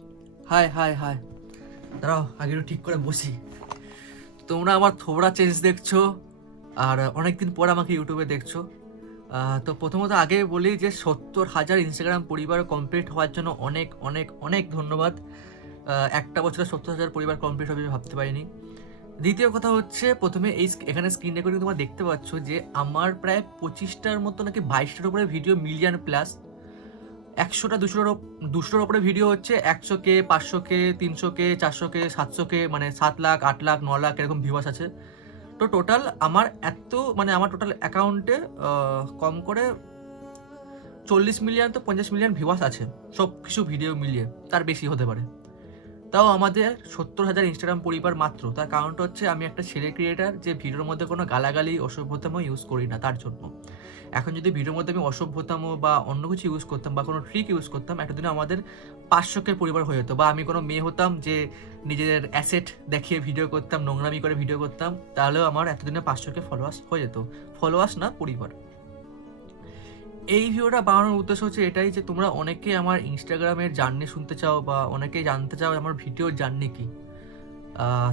High high high, দাঁড়াও আগে একটু ঠিক করে বসি। তোমরা আমার থোবড়া চেঞ্জ দেখছো, আর অনেকদিন পর আমাকে ইউটিউবে দেখছো। তো প্রথমত আগে বলি যে 70,000 ইনস্টাগ্রাম পরিবার কমপ্লিট হওয়ার জন্য অনেক অনেক অনেক ধন্যবাদ। একটা বছরে 70,000 পরিবার কমপ্লিট হবে আমি ভাবতে পারিনি। দ্বিতীয় কথা হচ্ছে, প্রথমে এখানে স্ক্রিন রেকর্ডিং তোমরা দেখতে পাচ্ছ যে আমার প্রায় 25টার মতো নাকি 22টার উপরে ভিডিও মিলিয়ন প্লাস। 100টা 200টার ওপরে ভিডিও হচ্ছে 100K, 500K, 300K, 400K, 700K, মানে 7 লাখ, 8 লাখ, 9 লাখ এরকম ভিউয়ার্স আছে। তো টোটাল আমার মানে আমার টোটাল অ্যাকাউন্টে কম করে 40 মিলিয়ন তো 50 মিলিয়ন ভিউয়ার্স আছে, সব কিছু ভিডিও মিলিয়ে। তার বেশি হতে পারে। তাও আমাদের 70,000 ইনস্টাগ্রাম পরিবার মাত্র। তার কারণটা হচ্ছে আমি একটা ছেলে ক্রিয়েটার যে ভিডিওর মধ্যে কোনো গালাগালি অসভ্যতাম ইউজ করি না, তার জন্য। এখন যদি ভিডিওর মধ্যে আমি অসভ্যতাম বা অন্য কিছু ইউজ করতাম বা কোনো ট্রিক ইউজ করতাম, একটা দিনে আমাদের 500 পরিবার হয়ে যেত। বা আমি কোনো মেয়ে হতাম যে নিজের অ্যাসেট দেখিয়ে ভিডিও করতাম, নোংরামি করে ভিডিও করতাম, তাহলেও আমার এতদিনে 500 ফলোয়ার্স হয়ে যেত। ফলোয়ার্স না, পরিবার। এই ভিডিওটা বানানোর উদ্দেশ্য হচ্ছে এটাই যে তোমরা অনেকে আমার ইনস্টাগ্রামের জার্নি শুনতে চাও বা অনেকেই জানতে চাও আমার ভিডিওর জার্নি কি।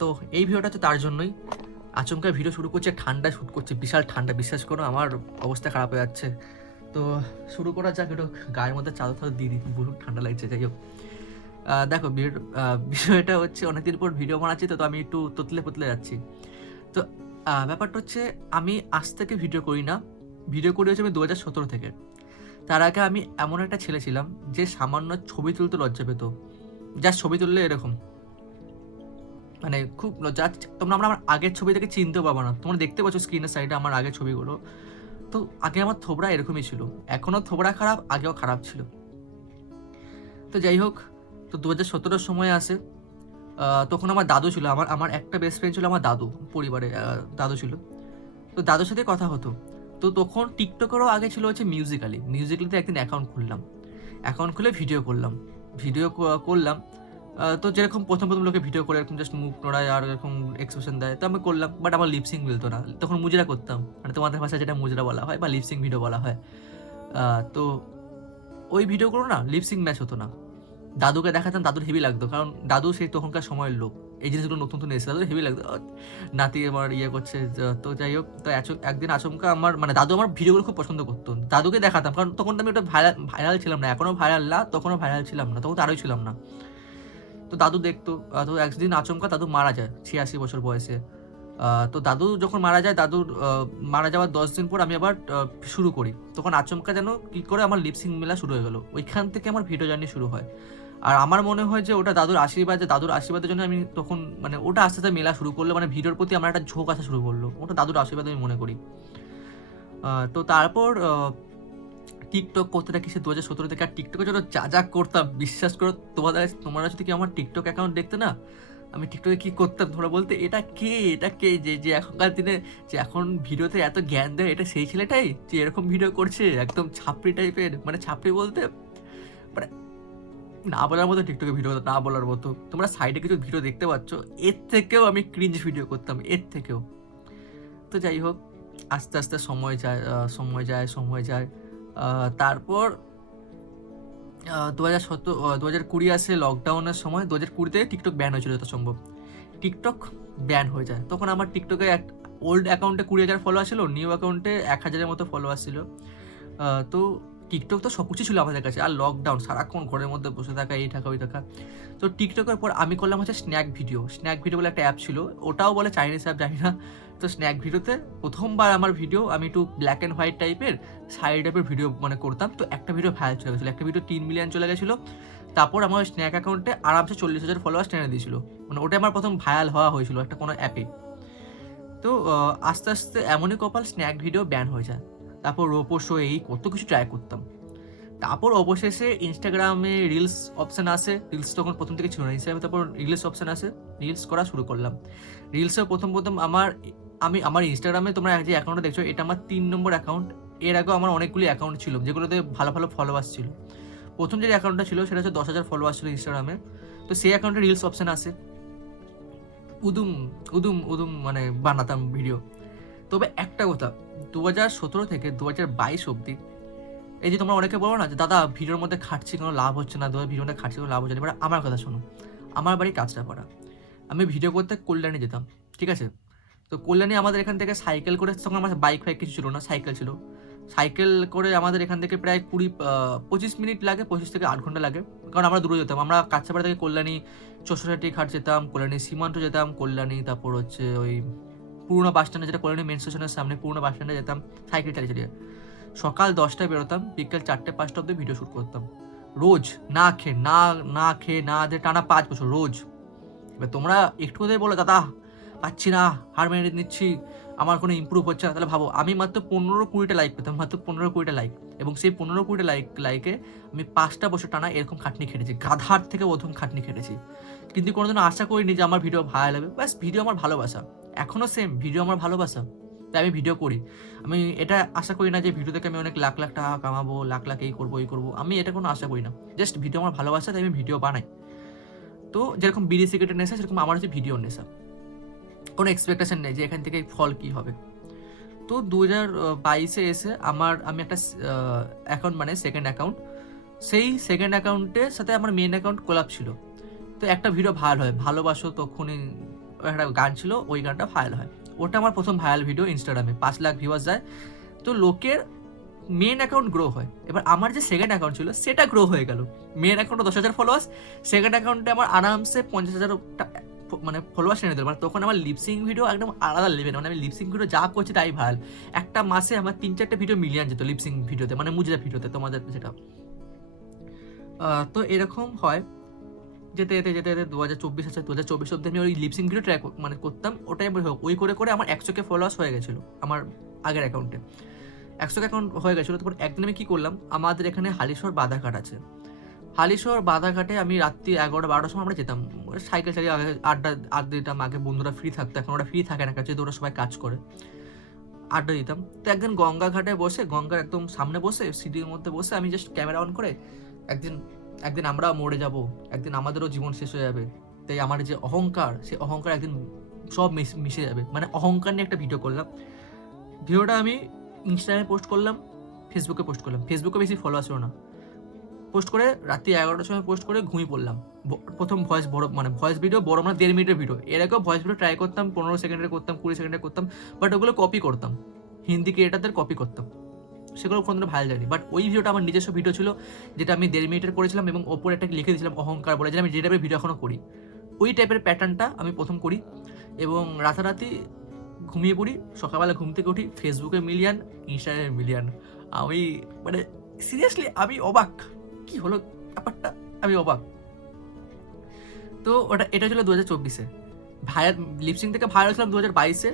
তো এই ভিডিওটা তো তার জন্যই। আচমকা ভিডিও শুরু করছে, ঠান্ডা শুট করছে, বিশাল ঠান্ডা, বিশ্বাস করো আমার অবস্থা খারাপ হয়ে যাচ্ছে। তো শুরু করা যাক, একটু গায়ের মধ্যে চাদর টাদর দিয়ে দিই, বহুত ঠান্ডা লাগছে। যাই হোক, দেখো বিষয়টা হচ্ছে অনেকদিন পর ভিডিও বানাচ্ছি, তো আমি একটু তোতলে পুতলে যাচ্ছি। তো ব্যাপারটা হচ্ছে আমি আজ থেকে ভিডিও করি না, ভিডিও করি হচ্ছে আমি 2017 থেকে। তার আগে আমি এমন একটা ছেলে ছিলাম যে সামান্য ছবি তুলতে লজ্জা পেত। যা ছবি তুললে এরকম, মানে খুব লজ্জা। তোমরা আমার আগের ছবি থেকে চিনতেও পারবো না, তোমরা দেখতে পাচ্ছ স্ক্রিনের সাইডে আমার আগের ছবিগুলো। তো আগে আমার থোবড়া এরকমই ছিল, এখনও থোবড়া খারাপ, আগেও খারাপ ছিল। তো যাই হোক, তো 2017 সময় আসে। তখন আমার দাদু ছিল, আমার আমার একটা বেস্ট ফ্রেন্ড ছিল, আমার দাদু পরিবারে দাদু ছিল। তো দাদুর সাথে কথা হতো। তো তখন টিকটকেরও আগে ছিল হচ্ছে মিউজিক্যালিতে একদিন অ্যাকাউন্ট খুললাম, অ্যাকাউন্ট খুলে ভিডিও করলাম। ভিডিও করলাম। তো যেরকম প্রথম প্রথম লোকে ভিডিও করে এরকম জাস্ট মুখ নোড়ায় আর এরকম এক্সপ্রেশন দেয়, তো আমি করলাম। বাট আমার লিপসিং মিলতো না, তখন মুজরা করতাম, মানে তোমাদের ভাষায় যেটা মুজরা বলা হয় বা লিপসিং ভিডিও বলা হয়। তো ওই ভিডিওগুলো না লিপসিং ম্যাচ হতো না। দাদুকে দেখাতাম, দাদুর হেভি লাগতো, কারণ দাদু সেই তখনকার সময়ের লোক, এই জিনিসগুলো নতুন নতুন এসেছে, দাদুর হেভি লাগতো। নাতি আমার ইয়ে করছে। তো যাই হোক, তো একদিন আচমকা আমার মানে দাদু আমার ভিডিওগুলো খুব পছন্দ করতো, দাদুকে দেখাতাম, কারণ তখন তো আমি ওটা ভাইরাল ছিলাম না, এখনও ভাইরাল না, তখনও ভাইরাল ছিলাম না, তখন তো আরোই ছিলাম না। তো দাদু দেখতো। তো একদিন আচমকা দাদু মারা যায় 86 বছর বয়সে। তো দাদু যখন মারা যায়, দাদুর মারা যাওয়ার 10 দিন পর আমি আবার শুরু করি। তখন আচমকা যেন কী করে আমার লিপসিং মেলা শুরু হয়ে গেলো, ওইখান থেকে আমার ভিডিও জার্নি শুরু হয়। আর আমার মনে হয় যে ওটা দাদুর আশীর্বাদ, যে দাদুর আশীর্বাদের জন্য আমি তখন মানে ওটা আস্তে আস্তে মেলা শুরু করলো, মানে ভিডিওর প্রতি আমার একটা ঝোঁক আসা শুরু করলো, ওটা দাদুর আশীর্বাদ আমি মনে করি। তো তারপর টিকটক করতে থাকি সে 2017 থেকে। আর টিকটকে যত যা যা করতাম, বিশ্বাস করো তোমরা যদি কি আমার টিকটক অ্যাকাউন্ট দেখতে না, আমি টিকটকে কি করতাম তোমরা বলতে এটা কে যে যে এখনকার দিনে যে এখন ভিডিওতে এত জ্ঞান দেয়, এটা সেই ছেলেটাই যে এরকম ভিডিও করছে, একদম ছাপড়ি টাইপের, মানে ছাপড়ি বলতে মানে না বলার মতো টিকটকে ভিডিও, না বলার মতো। তোমরা সাইডে কিছু ভিডিও দেখতে পাচ্ছ, এর থেকেও আমি ক্রিঞ্জ ভিডিও করতাম, এর থেকেও। তো যাই হোক, আস্তে আস্তে সময় যায়। তারপর 2020 আসে, লকডাউনের সময়। 2020-তে টিকটক ব্যান হয়েছিল যথাসম্ভব, টিকটক ব্যান হয়ে যায়। তখন আমার টিকটকে ওল্ড অ্যাকাউন্টে 20,000 ফলোয়ার ছিল, নিউ অ্যাকাউন্টে 1,000-এর মতো ফলোয়ার ছিল। তো টিকটক তো সব কিছু ছিল আমাদের কাছে, আর লকডাউন, সারাক্ষণ ঘরের মধ্যে বসে থাকা, এই থাকা ওই থাকা। তো টিকটকের পর আমি করলাম হচ্ছে স্ন্যাক ভিডিও বলে একটা অ্যাপ ছিল, ওটাও বলে চাইনিজ অ্যাপ, জানি না। তো স্ন্যাক ভিডিওতে প্রথমবার আমার ভিডিও, আমি একটু ব্ল্যাক অ্যান্ড হোয়াইট টাইপের সাইড টাইপের ভিডিও মানে করতাম। তো একটা ভিডিও ভাইরাল চলে গেছিলো, একটা ভিডিও 3 মিলিয়ন চলে গেছিলো। তারপর আমার স্ন্যাক অ্যাকাউন্টে আরামসে 40,000 ফলোয়ার্স টেনে দিয়েছিল, মানে ওটা আমার প্রথম ভাইরাল হওয়া হয়েছিল একটা কোনো অ্যাপে। তো আস্তে আস্তে এমনই কপাল, স্ন্যাক ভিডিও ব্যান হয়ে যায়। তারপর রোপোশো, এই কত কিছু ট্রাই করতাম। তারপর অবশেষে ইনস্টাগ্রামে রিলস অপশান আসে, রিলস তখন প্রথম থেকে ছিল না ইনস্টাগ্রামে, তারপর রিলস অপশান আসে, রিলস করা শুরু করলাম। রিলসে প্রথম আমার ইনস্টাগ্রামে তোমরা যে অ্যাকাউন্টটা দেখছো, এটা আমার 3 নম্বর অ্যাকাউন্ট। এর আগেও আমার অনেকগুলি অ্যাকাউন্ট ছিল যেগুলোতে ভালো ভালো ফলোয়ার্স ছিল। প্রথম যে অ্যাকাউন্টটা ছিল সেটা হচ্ছে 10,000 ফলোয়ার্স ছিল ইনস্টাগ্রামে। তো সেই অ্যাকাউন্টে রিলস অপশান আসে, উদুম উদুম উদুম মানে বানাতাম ভিডিও। তবে একটা কথা, 2017 থেকে 2022 অবধি এই যে তোমরা অনেকে বলো না যে দাদা ভিডিওর মধ্যে খাটছি কোনো লাভ হচ্ছে না, ভিডিওর মধ্যে খাটছি কোনো লাভ হচ্ছে না। এবার আমার কথা শোনো, আমার বাড়ি কাঁচরাপাড়া, আমি ভিডিও করতে কল্যাণী যেতাম, ঠিক আছে? তো কল্যাণী আমাদের এখান থেকে সাইকেল করে, তখন আমার বাইক ফাইক কিছু ছিল না, সাইকেল ছিল, সাইকেল করে আমাদের এখান থেকে প্রায় 25 মিনিট লাগে, 25 থেকে 8 ঘন্টা লাগে, কারণ আমরা দূরে যেতাম। আমরা কাঁচরাপাড়া থেকে কল্যাণী চৌষট্টি ঘাট যেতাম, কল্যাণী সীমান্ত যেতাম, কল্যাণী তারপর হচ্ছে ওই পুরোনো বাস স্ট্যান্ডে, যেটা কল্যাণী মেন স্টেশনের সামনে পুরোনো বাস স্ট্যান্ডে যেতাম সাইকেল চালিয়ে চালিয়ে। সকাল 10টায় বেরোতাম, বিকেল 4টে-5টা অব্দি ভিডিও শ্যুট করতাম রোজ, না খেয়ে না দিয়ে টানা 5 বছর রোজ। এবার তোমরা একটু করে বলো দাদা পাচ্ছি না, হার মেনে নিচ্ছি, আমার কোনো ইম্প্রুভ হচ্ছে না, তাহলে ভাবো আমি মাত্র 15-20টা লাইক পেতাম, মাত্র 15-20টা লাইক, এবং সেই 15-20টা লাইকে আমি 5টা বছর টানা এরকম খাটনি খেটেছি, গাধার থেকে প্রথম খাটনি খেটেছি। কিন্তু কোনোদিনও আশা করিনি যে আমার ভিডিও ভাইরাল হবে, ব্যাস ভিডিও আমার ভালোবাসা, এখনও সেম ভিডিও আমার ভালোবাসা, তাই আমি ভিডিও করি। আমি এটা আশা করি না যে ভিডিও থেকে আমি অনেক লাখ লাখ টাকা কামাবো, লাখ লাখ এই করবো, আমি এটা কোনো আশা করি না, জাস্ট ভিডিও আমার ভালোবাসা, তাই আমি ভিডিও বানাই। তো যেরকম বিড়ি সিগারেটের নেশা, সেরকম আমার হচ্ছে ভিডিওর নেশা, কোনো এক্সপেকটেশন নেই যে এখান থেকে ফল কী হবে। তো 2022-এ এসে আমি একটা অ্যাকাউন্ট, মানে সেকেন্ড অ্যাকাউন্ট, সেই সেকেন্ড অ্যাকাউন্টের সাথে আমার মেন অ্যাকাউন্ট কোলাপ ছিল। তো একটা ভিডিও ভাইরাল হয়, ভালোবাসো তখনই একটা গান ছিল, ওই গানটা ভাইরাল হয়, ওটা আমার প্রথম ভাইরাল ভিডিও, ইনস্টাগ্রামে 5 লাখ ভিউয়ার্স যায়। তো লোকের মেন অ্যাকাউন্ট গ্রো হয়, এবার আমার যে সেকেন্ড অ্যাকাউন্ট ছিল সেটা গ্রো হয়ে গেল, মেন অ্যাকাউন্টে 10,000 ফলোয়ার্স, সেকেন্ড অ্যাকাউন্টে আমার আরামসে 50,000 মানে ফলোয়ার্স এনে দিল। মানে তখন আমার লিপসিং ভিডিও একদম আলাদা লেভেল, মানে আমি লিপসিং ভিডিও যা করছি তাই ভাইরাল। একটা মাসে আমার 3-4টে ভিডিও মিলিয়ন যেত লিপসিং ভিডিওতে, মানে মুজরা ভিডিওতে, তোমাদের যেটা। তো এরকম হয়, যেতে 2024 আছে, 2024 অব্দি আমি ওই লিপসিং ভিডিও ট্র্যাক মানে করতাম, ওটাই ওই করে আমার 100K ফলোয়ার্স হয়ে গেছিলো আমার আগের অ্যাকাউন্টে, 100K অ্যাকাউন্ট হয়ে গেছিলো। তারপর একদিন আমি কী করলাম, আমাদের এখানে হালিশহর বাধাঘাট আছে, হালিশহর বাধাঘাটে আমি রাত্রি 11-12টার সময় আমরা যেতাম সাইকেল চালিয়ে, আড্ডা দিতাম। আগে বন্ধুরা ফ্রি থাকতো, এখন ওরা ফ্রি থাকে না, যেহেতু ওরা সবাই কাজ করে, আড্ডা দিতাম। তো একদিন গঙ্গা ঘাটে বসে, গঙ্গার একদম সামনে বসে, সিটির মধ্যে বসে আমি জাস্ট ক্যামেরা অন করে, একদিন আমরা মরে যাব, একদিন আমাদেরও জীবন শেষ হয়ে যাবে, তাই আমার যে অহংকার, সেই অহংকার একদিন সব মিশে যাবে, মানে অহংকার নিয়ে একটা ভিডিও করলাম। ভিডিওটা আমি ইনস্টাগ্রামে পোস্ট করলাম, ফেসবুকে পোস্ট করলাম, ফেসবুকে বেশি ফলোয়ার ছিল না, পোস্ট করে রাত্রি 11টার সময় পোস্ট করে ঘুমিয়ে পড়লাম। প্রথম ভয়েস ভিডিও বড়, মানে 1.5 মিনিটের ভিডিও, এর আগেও ভয়েস ভিডিও ট্রাই করতাম, 15 সেকেন্ডের করতাম, 20 সেকেন্ডের করতাম, বাট ওগুলো কপি করতাম, হিন্দি ক্রিয়েটারদের কপি করতাম, সেগুলো কোনোদিনও ভাইরাল যায়নি। বাট ওই ভিডিওটা আমার নিজস্ব ভিডিও ছিল, যেটা আমি 1.5 মিনিটের করেছিলাম, এবং ওপরে একটা লিখে দিয়েছিলাম অহংকার বলে, যে আমি যে টাইপের ভিডিও এখনও করি, ওই টাইপের প্যাটার্নটা আমি প্রথম করি, এবং রাতারাতি ঘুমিয়ে পড়ি, সকালবেলা ঘুম থেকে উঠি, ফেসবুকে মিলিয়ন, ইনস্টাগ্রামে মিলিয়ন। আমি মানে সিরিয়াসলি আমি অবাক, কি হলো ব্যাপারটা, আমি অবাক। তো এটা ছিল 2024-এ ভাইরাল, লিপসিং থেকে ভাইরাল ছিলাম 2022-এ।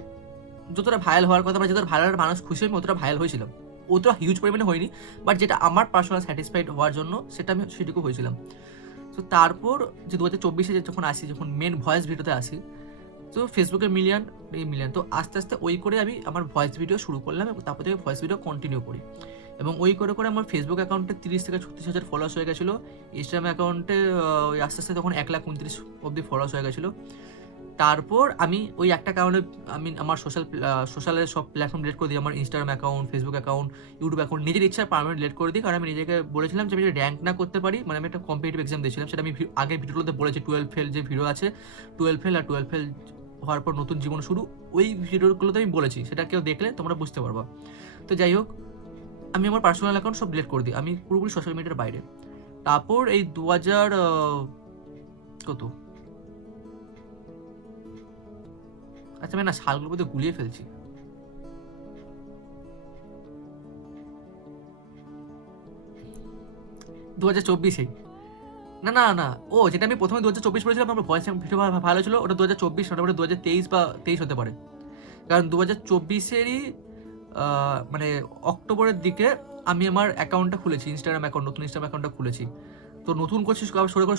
যতটা ভাইরাল হওয়ার কথা, যতটা ভাইরাল মানুষ খুশি হয়ে অতটা ভাইরাল হয়েছিলাম, অতটা হিউজ পরিমাণে হয়নি, বাট যেটা আমার পার্সোনাল স্যাটিসফাইড হওয়ার জন্য সেটা আমি সেটুকু হয়েছিলাম। তো তারপর যে 2024-এ যখন আসি, যখন মেন ভয়েস ভিডিওতে আসি, তো ফেসবুকে মিলিয়ন, তো আস্তে আস্তে ওই করে আমি আমার ভয়েস ভিডিও শুরু করলাম, এবং তারপর থেকে ভয়েস ভিডিও কন্টিনিউ করি, এবং ওই করে আমার ফেসবুক অ্যাকাউন্টে 30-36 হাজার ফলোয়ার্স হয়ে গেছিলো, ইনস্টাগ্রাম অ্যাকাউন্টে ওই আস্তে আস্তে তখন 1,29,000 অব্দি ফলোয়ার্স হয়ে গেছিলো। তারপর আমি ওই একটা কারণে আমি আমার সোশ্যালের সব প্ল্যাটফর্ম ডিলিট করে দিই, আমার Instagram account, Facebook account, YouTube account, নিজের ইচ্ছা পারমানেন্ট ডিলিট করে দিই, কারণ আমি নিজেকে বলেছিলাম যে আমি যদি র্যাঙ্ক না করতে পারি, মানে আমি একটা কম্পিটিটিভ এক্সাম দিয়েছিলাম, সেটা আমি আগের ভিডিওগুলোতে বলেছি, 12 ফেল যে ভিডিও আছে, 12 ফেল আর 12 ফেল হওয়ার পর নতুন জীবন শুরু, ওই ভিডিওগুলোতে আমি বলেছি, সেটা কেউ দেখলে তোমরা বুঝতে পারবা। তো যাই হোক, আমি আমার পার্সোনাল অ্যাকাউন্ট সব ডিলিট করে দিই, আমি পুরোপুরি সোশ্যাল মিডিয়ার বাইরে। তারপর এই 2000 কত, আচ্ছা আমি না সালগুলো বোধহয় গুলিয়ে ফেলছি, 2024-এ, না ও যেটা আমি প্রথমে 2024 পড়েছিলাম, আমার ভয়েস ভিডিও ভালো ছিল, ওটা 2024, ওটা 2023 বা 23 হতে পারে, কারণ 2024-এরই মানে অক্টোবরের দিকে আমি আমার অ্যাকাউন্টটা খুলেছি, ইনস্টাগ্রাম অ্যাকাউন্ট, নতুন ইনস্টাগ্রাম অ্যাকাউন্টটা খুলেছি। তো নতুন করছি,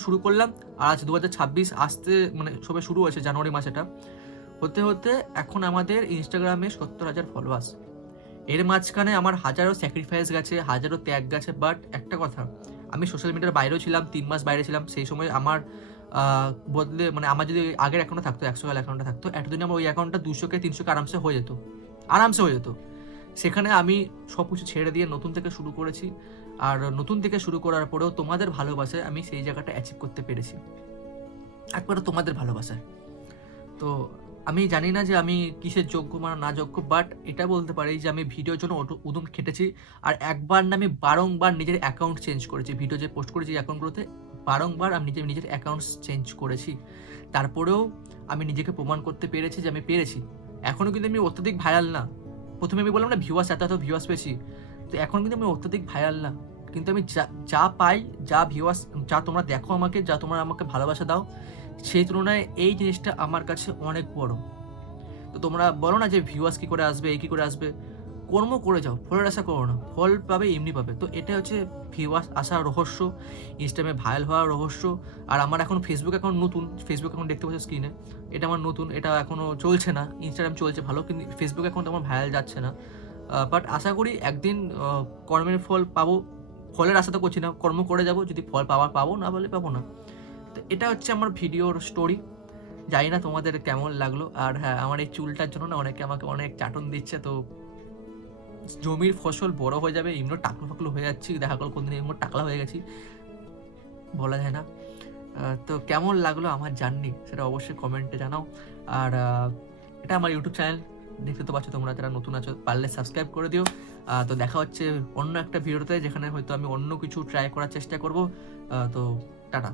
শুরু করলাম, আর আজ 2026 আসতে মানে সবে শুরু হয়েছে, জানুয়ারি মাস, এটা হতে হতে এখন আমাদের ইনস্টাগ্রামে 70,000 ফলোয়ার্স। এর মাঝখানে আমার হাজারো স্যাক্রিফাইস গেছে, হাজারো ত্যাগ গেছে, বাট একটা কথা, আমি সোশ্যাল মিডিয়ার বাইরেও ছিলাম, 3 মাস বাইরে ছিলাম, সেই সময় আমার বদলে, মানে আমার যদি আগের অ্যাকাউন্টে থাকতো, 100 অ্যাকাউন্টে থাকতো, এতদিন আমার ওই অ্যাকাউন্টটা 200K 300K আরামসে হয়ে যেত, সেখানে আমি সব কিছু ছেড়ে দিয়ে নতুন থেকে শুরু করেছি, আর নতুন থেকে শুরু করার পরেও তোমাদের ভালোবাসায় আমি সেই জায়গাটা অ্যাচিভ করতে পেরেছি, একবারে তোমাদের ভালোবাসায়। তো আমি জানি না যে আমি কিসের যোগ্য মানে না যোগ্য, বাট এটা বলতে পারি যে আমি ভিডিওর জন্য উদম খেটেছি। আর একবার না, আমি বারংবার নিজের অ্যাকাউন্ট চেঞ্জ করেছি। ভিডিও যে পোস্ট করেছি অ্যাকাউন্টগুলোতে বারংবার আমি নিজের অ্যাকাউন্টস চেঞ্জ করেছি। তারপরেও আমি নিজেকে প্রমাণ করতে পেরেছি যে আমি পেরেছি। এখনও কিন্তু আমি অত্যধিক ভাইরাল না। প্রথমে আমি বললাম না ভিউয়ার্স এত ভিউয়ার্স পেয়েছি, তো এখন কিন্তু আমি অত্যধিক ভাইরাল না, কিন্তু আমি যা পাই, যা ভিউয়ার্স, যা তোমরা দেখো আমাকে, যা তোমরা আমাকে ভালোবাসা দাও, সেই তুলনায় এই জিনিসটা আমার কাছে অনেক বড়। তো তোমরা বলো না যে ভিউয়ার্স কী করে আসবে, এই কী করে আসবে, কর্ম করে যাও, ফলের আশা করো না, ফল পাবে এমনি পাবে। তো এটা হচ্ছে ভিউয়ার্স আসার রহস্য, ইনস্টাগ্রামে ভাইরাল হওয়ার রহস্য। আর আমার এখন ফেসবুক অ্যাকাউন্ট নতুন, ফেসবুক অ্যাকাউন্ট দেখতে পাচ্ছ স্ক্রিনে, এটা আমার নতুন, এটা এখনও চলছে না। ইনস্টাগ্রাম চলছে ভালো, কিন্তু ফেসবুক অ্যাকাউন্ট আমার ভাইরাল যাচ্ছে না। বাট আশা করি একদিন কর্মের ফল পাবো। ফলের আশা তো করছি না, কর্ম করে যাব, যদি ফল পাবো, না বলে পাবো না। তো এটা হচ্ছে আমার ভিডিওর স্টোরি। জানি না তোমাদের কেমন লাগলো। আর হ্যাঁ, আমার এই চুলটার জন্য না অনেকে আমাকে অনেক চাটন দিচ্ছে। তো জমির ফসল বড় হয়ে যাবে, এমনিও টাকলো ফাকলো হয়ে যাচ্ছি, দেখা গেল কোনদিন এমন টাকলা হয়ে গেছি, বলা যায় না। তো কেমন লাগলো আমার জার্নি সেটা অবশ্যই কমেন্টে জানাও। আর এটা আমার ইউটিউব চ্যানেল, দেখতে তো পাচ্ছ তোমরা যারা নতুন আছো, পারলে সাবস্ক্রাইব করে দিও। তো দেখা হচ্ছে অন্য একটা ভিডিওতে, যেখানে হয়তো আমি অন্য কিছু ট্রাই করার চেষ্টা করব। তো টাটা।